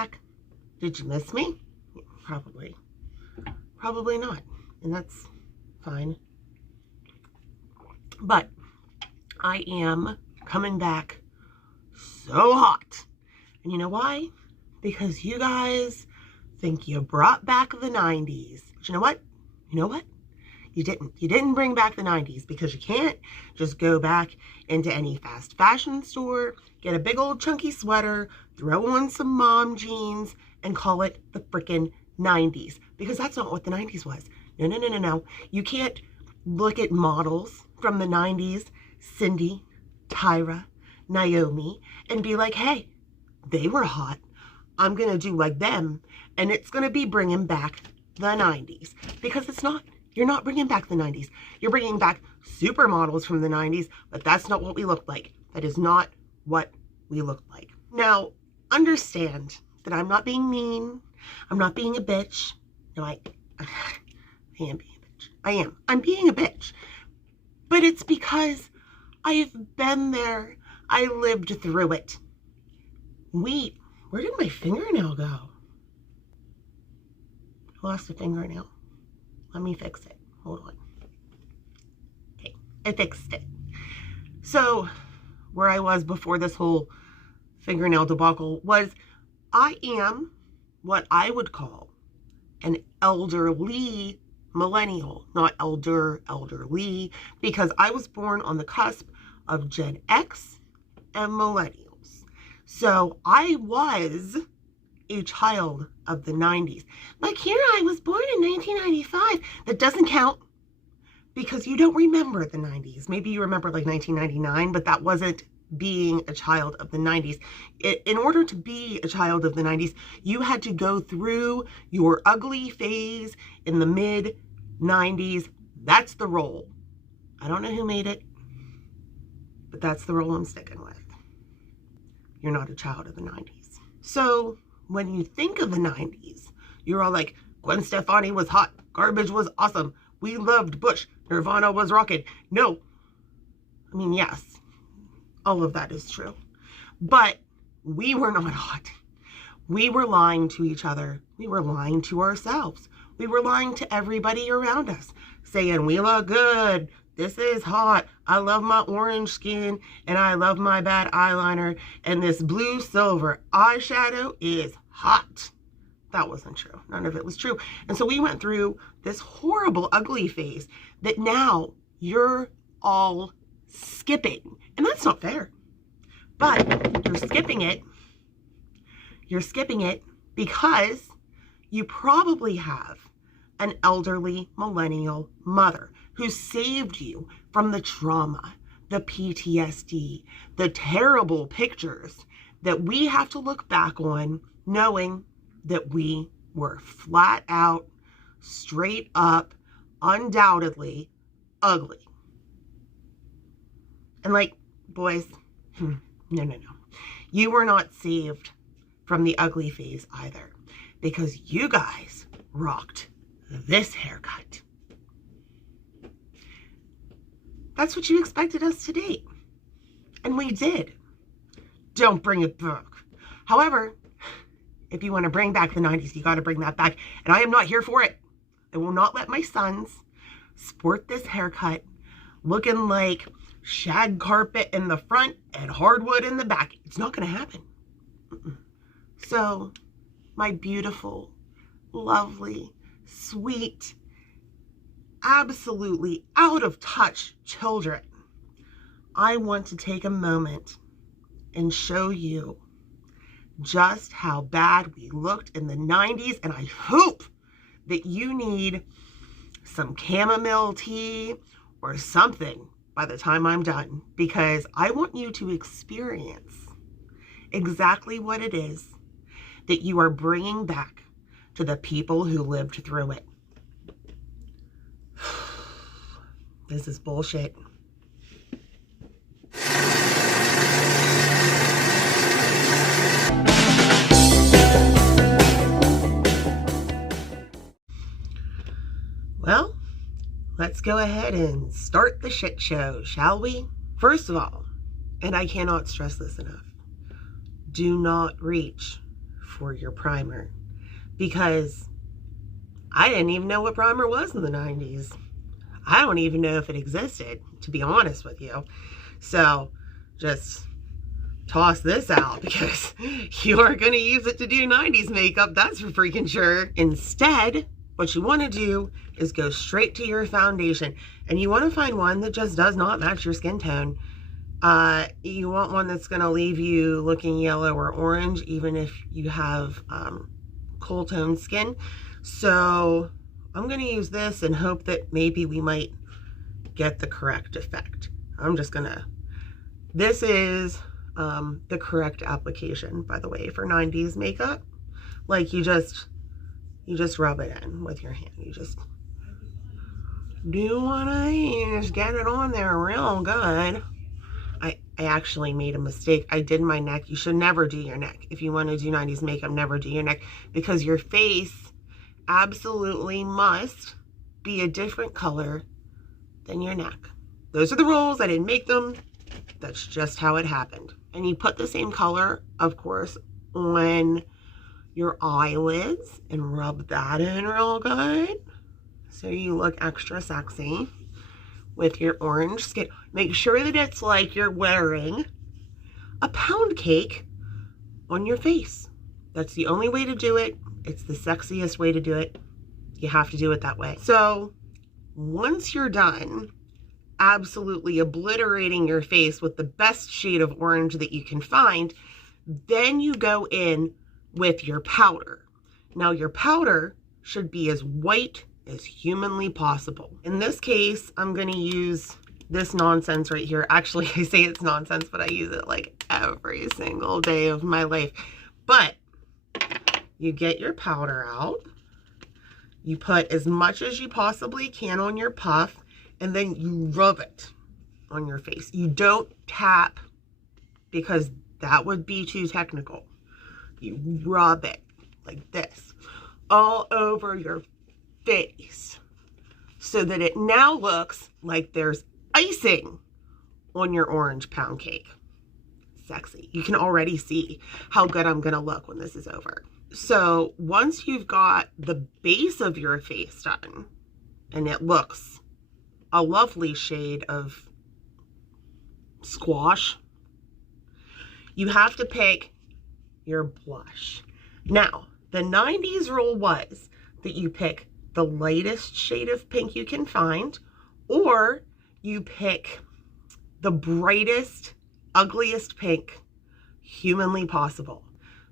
back. Did you miss me? Probably. Probably not. And that's fine. But I am coming back so hot. And you know why? Because you guys think you brought back the 90s. But you know what? You know what? You didn't. You didn't bring back the 90s, because you can't just go back into any fast fashion store, get a big old chunky sweater, throw on some mom jeans, and call it the frickin' 90s. Because that's not what the 90s was. No, no, no, no, no. You can't look at models from the 90s, Cindy, Tyra, Naomi, and be like, hey, they were hot. I'm going to do like them, and it's going to be bringing back the 90s. Because it's not. You're not bringing back the 90s. You're bringing back supermodels from the 90s, but that's not what we look like. That is not what we look like. Now, understand that I'm not being mean. I'm not being a bitch. No, I am being a bitch. I am. I'm being a bitch. But it's because I've been there. I lived through it. Wait, where did my fingernail go? I lost a fingernail. Let me fix it. Hold on. Okay, I fixed it. So, where I was before this whole fingernail debacle was, I am what I would call an elderly millennial. Not elderly, because I was born on the cusp of Gen X and millennials. So, I was a child of the 90s. Like, here I was born in 1995. That doesn't count, because you don't remember the 90s. Maybe you remember like 1999, but that wasn't being a child of the 90s. In order to be a child of the 90s, you had to go through your ugly phase in the mid 90s. That's the role. I don't know who made it, but that's the role I'm sticking with. You're not a child of the 90s. So when you think of the 90s, you're all like, Gwen Stefani was hot. Garbage was awesome. We loved Bush. Nirvana was rocking. No. I mean, yes, all of that is true. But we were not hot. We were lying to each other. We were lying to ourselves. We were lying to everybody around us, saying, we look good. This is hot. I love my orange skin, and I love my bad eyeliner, and this blue silver eyeshadow is hot. That wasn't true. None of it was true. And so we went through this horrible, ugly phase that now you're all skipping. And that's not fair. But you're skipping it. You're skipping it because you probably have an elderly millennial mother who saved you from the trauma, the PTSD, the terrible pictures that we have to look back on, knowing that we were flat out, straight up, undoubtedly ugly. And like, boys, no. You were not saved from the ugly phase either, because you guys rocked this haircut. That's what you expected us to date. And we did. Don't bring it back. However, if you want to bring back the 90s, you got to bring that back. And I am not here for it. I will not let my sons sport this haircut looking like shag carpet in the front and hardwood in the back. It's not going to happen. So, my beautiful, lovely, sweet, absolutely out of touch children, I want to take a moment and show you just how bad we looked in the 90s, and I hope that you need some chamomile tea or something by the time I'm done, because I want you to experience exactly what it is that you are bringing back to the people who lived through it. This is bullshit. Well, let's go ahead and start the shit show, shall we? First of all, and I cannot stress this enough, do not reach for your primer, because I didn't even know what primer was in the 90s. I don't even know if it existed, to be honest with you. So just toss this out, because you aren't going to use it to do 90s makeup, that's for freaking sure. Instead, what you want to do is go straight to your foundation, and you want to find one that just does not match your skin tone. You want one that's going to leave you looking yellow or orange, even if you have cool toned skin. So I'm going to use this and hope that maybe we might get the correct effect. This is the correct application, by the way, for 90s makeup. Like, you just rub it in with your hand. You just do one of these, get it on there real good. I actually made a mistake. I did my neck. You should never do your neck. If you want to do 90s makeup, never do your neck, because your face absolutely must be a different color than your neck. Those are the rules. I didn't make them. That's just how it happened. And you put the same color, of course, on your eyelids and rub that in real good so you look extra sexy with your orange skin. Make sure that it's like you're wearing a pound cake on your face. That's the only way to do it. It's the sexiest way to do it. You have to do it that way. So once you're done absolutely obliterating your face with the best shade of orange that you can find, then you go in with your powder. Now, your powder should be as white as humanly possible. In this case, I'm going to use this nonsense right here. Actually, I say it's nonsense, but I use it like every single day of my life. But you get your powder out, you put as much as you possibly can on your puff, and then you rub it on your face. You don't tap, because that would be too technical. You rub it like this all over your face so that it now looks like there's icing on your orange pound cake. Sexy. You can already see how good I'm gonna look when this is over. So once you've got the base of your face done, and it looks a lovely shade of squash, you have to pick your blush. Now, the 90s rule was that you pick the lightest shade of pink you can find, or you pick the brightest, ugliest pink humanly possible.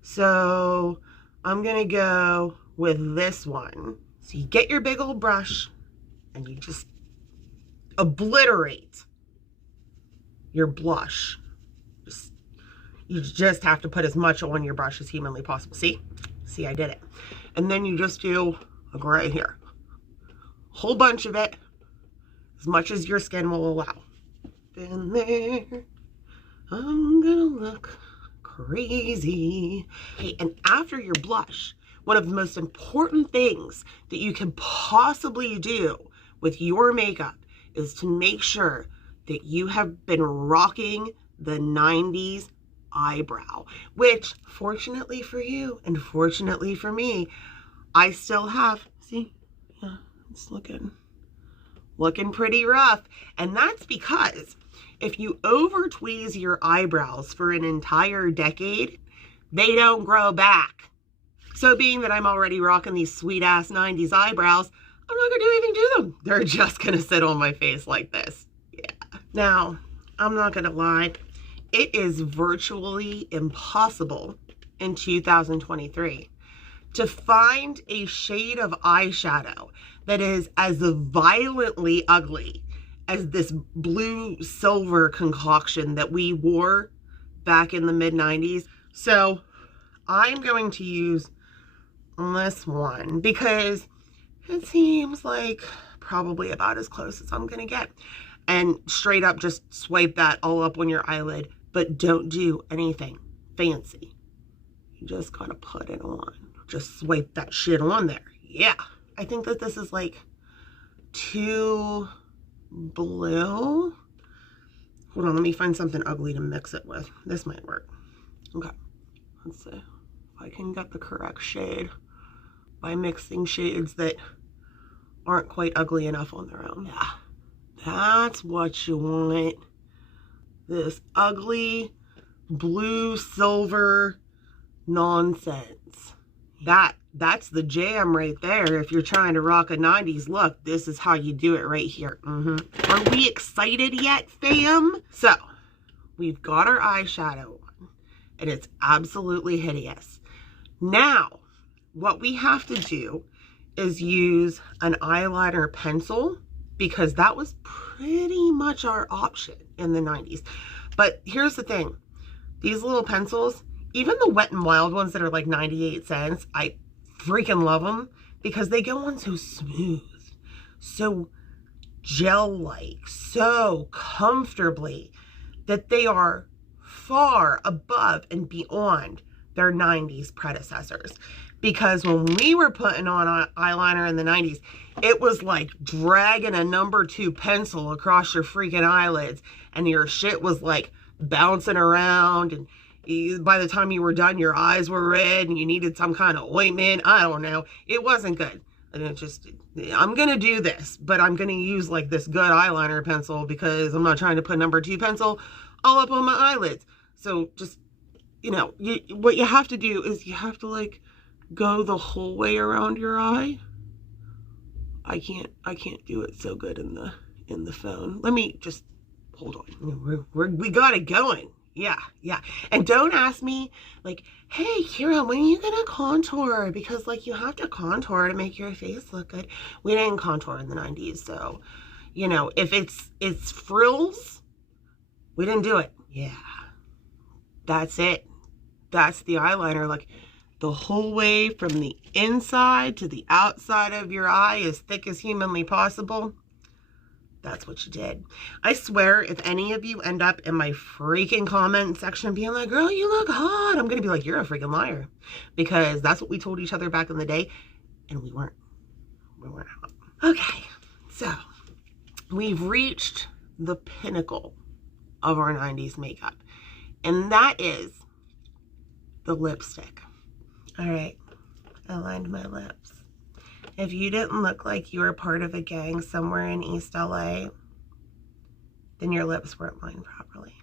So I'm gonna go with this one. So you get your big old brush and you just obliterate your blush. You just have to put as much on your brush as humanly possible. See, I did it. And then you just do, like right here, whole bunch of it, as much as your skin will allow. Then there, I'm gonna look crazy. Okay, and after your blush, one of the most important things that you can possibly do with your makeup is to make sure that you have been rocking the 90s eyebrow, which fortunately for you and fortunately for me, I still have. See, yeah, it's looking pretty rough. And that's because if you over tweeze your eyebrows for an entire decade, they don't grow back. So being that I'm already rocking these sweet ass 90s eyebrows, I'm not gonna do anything to them. They're just gonna sit on my face like this. Yeah. Now, I'm not gonna lie, it is virtually impossible in 2023 to find a shade of eyeshadow that is as violently ugly as this blue silver concoction that we wore back in the mid-90s. So I'm going to use this one because it seems like probably about as close as I'm gonna get. And straight up just swipe that all up on your eyelid, but don't do anything fancy. You just gotta put it on. Just swipe that shit on there. Yeah. I think that this is like too blue. Hold on, let me find something ugly to mix it with. This might work. Okay, let's see if I can get the correct shade by mixing shades that aren't quite ugly enough on their own. Yeah, that's what you want. This ugly blue silver nonsense. That's the jam right there. If you're trying to rock a 90s look, this is how you do it right here. Are we excited yet, fam? So we've got our eyeshadow on, and it's absolutely hideous. Now, what we have to do is use an eyeliner pencil, because that was pretty much our option in the 90s. But here's the thing. These little pencils, even the Wet n Wild ones that are like 98 cents, I freaking love them because they go on so smooth, so gel-like, so comfortably, that they are far above and beyond their 90s predecessors. Because when we were putting on eyeliner in the 90s, it was like dragging a number 2 pencil across your freaking eyelids, and your shit was like bouncing around, and by the time you were done, your eyes were red and you needed some kind of ointment. I don't know. It wasn't good. And it just, I'm going to do this, but I'm going to use like this good eyeliner pencil because I'm not trying to put number 2 pencil all up on my eyelids. So just, you know, what you have to do is you have to like go the whole way around your eye. I can't do it so good in the phone. Let me just, hold on. We got it going. Yeah. And don't ask me like, hey, Kira, when are you gonna contour? Because like you have to contour to make your face look good. We didn't contour in the 90s, so you know, if it's frills, we didn't do it. Yeah, that's it. That's the eyeliner, like the whole way from the inside to the outside of your eye, as thick as humanly possible. That's what you did. I swear, if any of you end up in my freaking comment section being like, girl, you look hot, I'm going to be like, you're a freaking liar. Because that's what we told each other back in the day. And we weren't. We weren't hot. Okay. So, we've reached the pinnacle of our 90s makeup. And that is the lipstick. All right. I lined my lips. If you didn't look like you were part of a gang somewhere in East LA, then your lips weren't lined properly.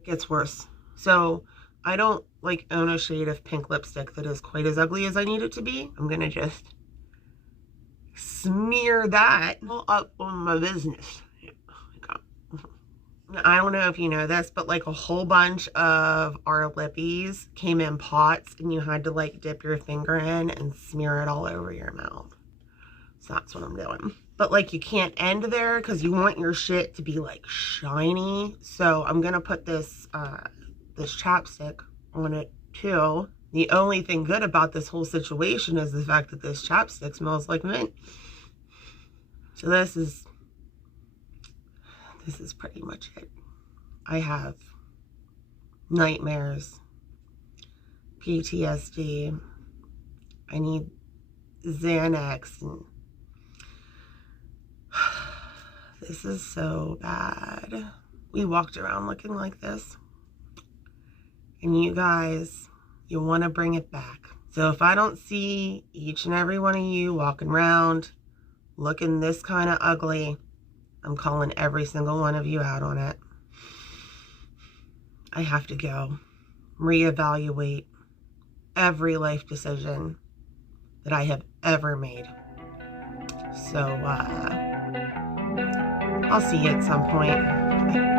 It gets worse. So I don't like own a shade of pink lipstick that is quite as ugly as I need it to be. I'm gonna just smear that all up on my business. I don't know if you know this, but like a whole bunch of our lippies came in pots and you had to like dip your finger in and smear it all over your mouth. So that's what I'm doing. But like you can't end there because you want your shit to be like shiny. So I'm gonna put this this chapstick on it too. The only thing good about this whole situation is the fact that this chapstick smells like mint. So this is pretty much it. I have nightmares, PTSD, I need Xanax, and this is so bad. We walked around looking like this, and you guys, you want to bring it back. So if I don't see each and every one of you walking around looking this kind of ugly, I'm calling every single one of you out on it. I have to go reevaluate every life decision that I have ever made. So, I'll see you at some point.